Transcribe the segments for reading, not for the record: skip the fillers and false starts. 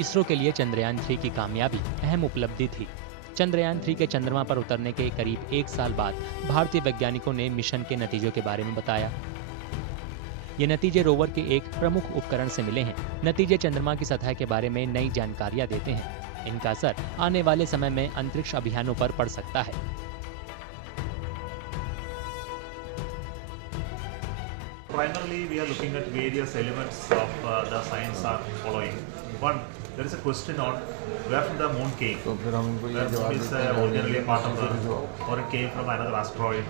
इसरो के लिए चंद्रयान 3 की कामयाबी अहम उपलब्धि थी। चंद्रयान 3 के चंद्रमा पर उतरने के करीब 1 साल बाद भारतीय वैज्ञानिकों ने मिशन के नतीजों के बारे में बताया। ये नतीजे रोवर के एक प्रमुख उपकरण से मिले हैं। नतीजे चंद्रमा की सतह के बारे में नई जानकारियां देते हैं। इनका असर आने वाले समय में अंतरिक्ष अभियानों पर पड़ सकता है। Primarily, we are looking at various elements of the science are following. One, there is a question on where the moon came. Where moon is originally a part of the Earth, or it came from another asteroid,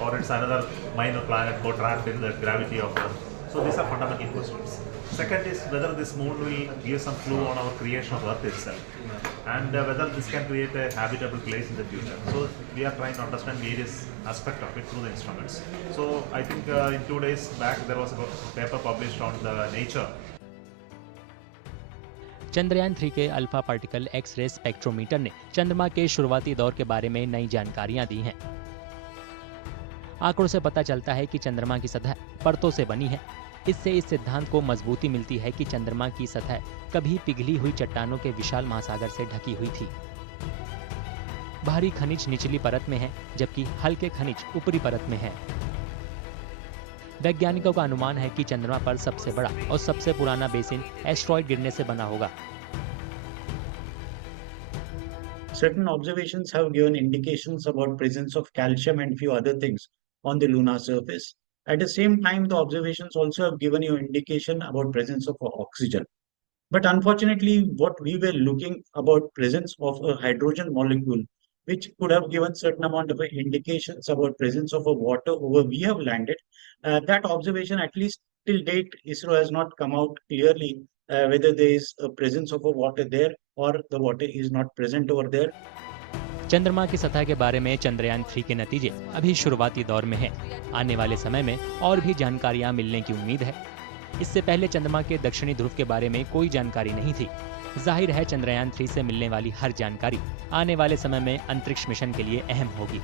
or it's another minor planet got trapped in the gravity of Earth. So these are fundamental questions. Second is whether this moon will give some clue on our creation of Earth itself, and whether this can create a habitable place in the future. So we are trying to understand various aspects of it through the instruments. So I think in 2 days back there was a paper published on the Nature. Chandrayaan 3 के alpha particle x-ray spectrometer ने चंद्रमा के शुरुआती दौर के बारे में नई जानकारियां दी हैं। आंकड़ों से पता चलता है कि चंद्रमा की सतह परतों से बनी है। इससे इस सिद्धांत को मजबूती मिलती है कि चंद्रमा की सतह कभी पिघली हुई चट्टानों के विशाल महासागर से ढकी हुई थी। भारी खनिज निचली परत में है, जबकि हल्के खनिज ऊपरी परत में है। वैज्ञानिकों का अनुमान है कि चंद्रमा पर सबसे बड़ा और सबसे पुराना बेसिन एस्टेरॉयड गिरने से बना होगा। Certain observations have given indications about presence of calcium and few other things on the lunar surface. At the same time, the observations also have given you indication about presence of oxygen. But unfortunately, what we were looking about presence of a hydrogen molecule, which could have given certain amount of indications about presence of a water over we have landed, that observation, at least till date, ISRO has not come out clearly whether there is a presence of a water there or the water is not present over there. चंद्रमा की सतह के बारे में चंद्रयान 3 के नतीजे अभी शुरुआती दौर में हैं। आने वाले समय में और भी जानकारियां मिलने की उम्मीद है। इससे पहले चंद्रमा के दक्षिणी ध्रुव के बारे में कोई जानकारी नहीं थी। जाहिर है चंद्रयान 3 से मिलने वाली हर जानकारी आने वाले समय में अंतरिक्ष मिशन के लिए अहम होगी।